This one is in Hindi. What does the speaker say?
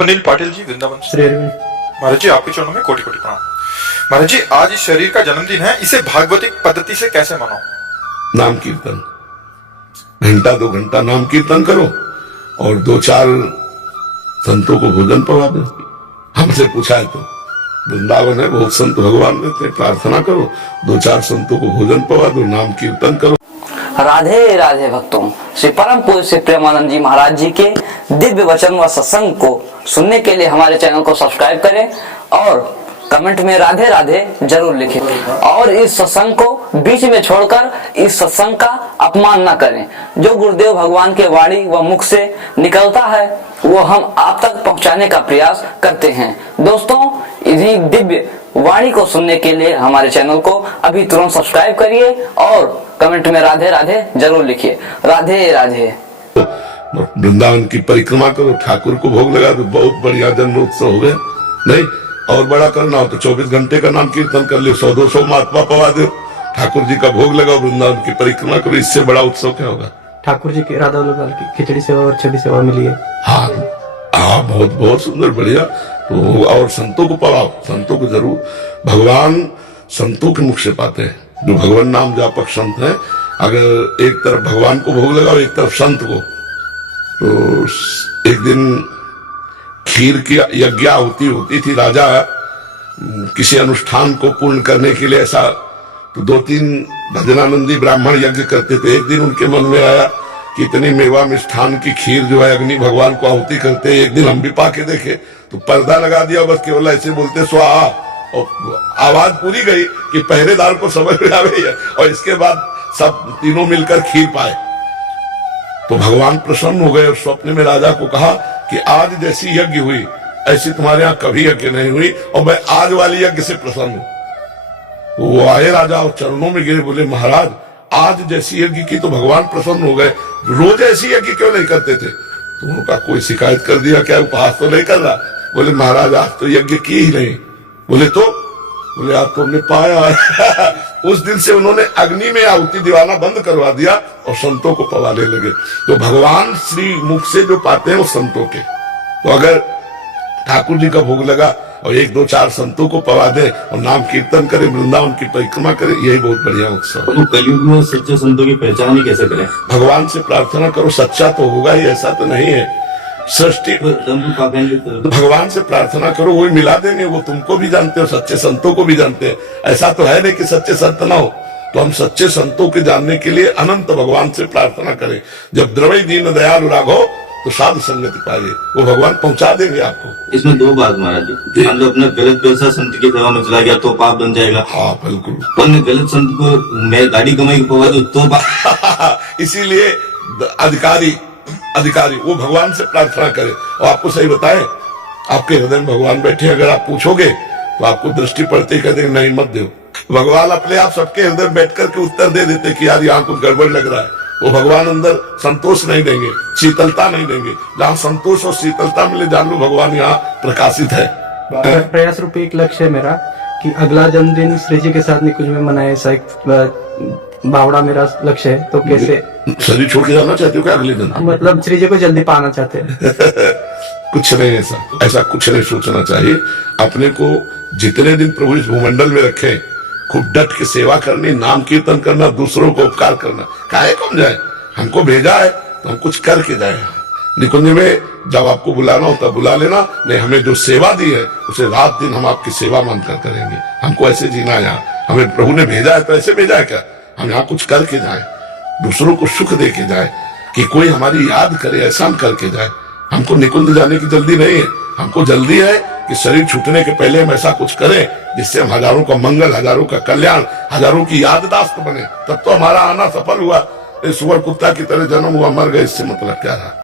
सुनील पाटिल जी, वृंदावन से। श्री अरविंद। महाराज जी, आपके चरणों में कोटि कोटि प्रणाम। महाराज जी, आज इस शरीर का जन्मदिन है, इसे भागवतिक पद्धति से कैसे मनाओ? नाम कीर्तन, घंटा 2 घंटा नाम कीर्तन करो और 2-4 संतों को भोजन पवा दो। हमसे पूछा है तो वृंदावन है, बहुत संत भगवान रहते, प्रार्थना करो, 2-4 संतों को भोजन पवा दो, नाम कीर्तन करो। राधे राधे भक्तों, श्री परम पूज्य श्री प्रेमानंद जी महाराज जी के दिव्य वचन व सत्संग को सुनने के लिए हमारे चैनल को सब्सक्राइब करें और कमेंट में राधे राधे जरूर लिखें और इस सत्संग को बीच में छोड़कर इस सत्संग का अपमान न करें। जो गुरुदेव भगवान के वाणी व मुख से निकलता है वो हम आप तक पहुंचाने का प्रयास करते हैं। दोस्तों, इन्हीं दिव्य वाणी को सुनने के लिए हमारे चैनल को अभी तुरंत सब्सक्राइब करिए और कमेंट में राधे राधे जरूर लिखिए। राधे राधे। वृंदावन की परिक्रमा करो, ठाकुर को भोग लगा दो, बहुत बढ़िया जन्मोत्सव हो गया। नहीं और बड़ा करना हो तो 24 घंटे का नाम कीर्तन कर लियो, 100-200 महात्मा पवा दो, ठाकुर जी का भोग लगाओ, वृंदावन की परिक्रमा करो, इससे बड़ा उत्सव क्या होगा? ठाकुर जी की राधा वल्लभ की खिचड़ी सेवा और छड़ी सेवा मिली है। हाँ हाँ, बहुत बहुत सुंदर, बढ़िया। तो और संतों को पढ़ाओ, संतों को जरूर, भगवान संतों के मुख से पाते हैं। जो भगवान नाम जापक संत है, अगर एक तरफ भगवान को भोग लगाओ, एक तरफ संत को, तो एक दिन खीर की यज्ञ होती थी। राजा किसी अनुष्ठान को पूर्ण करने के लिए ऐसा, तो 2-3 भजनानंदी ब्राह्मण यज्ञ करते थे। एक दिन उनके मन में आया कि इतनी मेवा मिष्ठान की खीर जो है अग्नि भगवान को आहुति करते, एक दिन हम भी पाके देखे। तो पर्दा लगा दिया, बस केवल ऐसे बोलते स्वाहा, और आवाज पूरी गई कि पहरेदार को समझ में आ गई है, और इसके बाद सब तीनों मिलकर खीर पाए। तो भगवान प्रसन्न हो गए और स्वप्न में राजा को कहा कि आज जैसी यज्ञ हुई ऐसी तुम्हारे यहाँ कभी यज्ञ नहीं हुई, और मैं आज वाली यज्ञ से प्रसन्न हूं। तो वो आए राजा और चरणों में गिरे, बोले महाराज आज जैसी यज्ञ की तो भगवान प्रसन्न हो गए, रोज ऐसी यज्ञ क्यों नहीं करते थे? तो उनका कोई शिकायत कर दिया क्या, उपहास तो नहीं कर रहा? बोले महाराज आज तो यज्ञ की ही नहीं। बोले तो? बोले आज तो हमने पाया। उस दिन से उन्होंने अग्नि में आहुति दिवाना बंद करवा दिया और संतों को पवाने लगे। तो भगवान श्री मुख से जो पाते हैं वो संतों के। तो अगर ठाकुर जी का भोग लगा और 1-2-4 संतों को पवा दे और नाम कीर्तन करे, वृंदावन की परिक्रमा करे, यही बहुत बढ़िया उत्सव है। कलयुग में सच्चे संतों की पहचान ही कैसे करें? भगवान से प्रार्थना करो, सच्चा तो होगा ही, ऐसा तो नहीं है। सृष्टि भगवान से प्रार्थना करो, वही मिला देंगे। वो तुमको भी जानते हो, सच्चे संतों को भी जानते हैं। ऐसा तो है नहीं कि सच्चे संत ना हो। तो हम सच्चे संतों के जानने के लिए अनंत भगवान से प्रार्थना करें। जब द्रवई दीन दयालु राघो तो साधु संगति पाइए, वो भगवान पहुंचा देंगे आपको। इसमें 2 बात महाराज जी, मान लो अपना गलत पैसा संत की सेवा में चला गया तो पाप बन जाएगा। हाँ बिल्कुल। पर गलत संत को मैं गाड़ी कमाई पवा दूं तो पाप। इसीलिए अधिकारी वो भगवान से प्रार्थना करे। और आपको सही बताएं, आपके हृदय में भगवान बैठे, अगर आप पूछोगे तो आपको दृष्टि पड़ते ही कहते नहीं मत दो। भगवान अपने आप सबके हृदय में बैठ करके उत्तर दे देते कि यार यहाँ कुछ गड़बड़ लग रहा है। वो भगवान अंदर संतोष नहीं देंगे, शीतलता नहीं देंगे। जहाँ संतोष और शीतलता मिले, जान लो भगवान यहाँ प्रकाशित है। प्रयास रूपी एक लक्ष्य है मेरा कि अगला जन्मदिन श्री जी के साथ निकुंज में मनाए, ऐसा एक बावड़ा मेरा लक्ष्य है। तो कैसे शरीर छोड़ के जाना चाहते हो क्या अगले दिन? मतलब श्री जी को जल्दी पाना चाहते हैं। कुछ नहीं, ऐसा कुछ नहीं सोचना चाहिए। अपने को जितने दिन प्रभु इस भूमंडल में रखे, खूब डट के सेवा करनी, नाम कीर्तन करना, दूसरों को उपकार करना। काहे कम जाए, हमको भेजा है तो हम कुछ करके जाए। निकुंज में जब आपको बुलाना हो तब बुला लेना, नहीं हमें जो सेवा दी है उसे रात दिन हम आपकी सेवा मानकर करेंगे। हमको ऐसे जीना है यहाँ, हमें प्रभु ने भेजा है तो ऐसे भेजा है क्या? हम यहाँ कुछ करके जाए, दूसरों को सुख दे के जाए, कि कोई हमारी याद करे, एहसान करके जाए। हमको निकुंज जाने की जल्दी नहीं है, हमको जल्दी है कि शरीर छूटने के पहले हम ऐसा कुछ करें जिससे हम हजारों का मंगल, हजारों का कल्याण, हजारों की याददाश्त बने। तब तो हमारा आना सफल हुआ। सुअर कुत्ता की तरह जन्म हुआ, मर गए, इससे मतलब क्या रहा?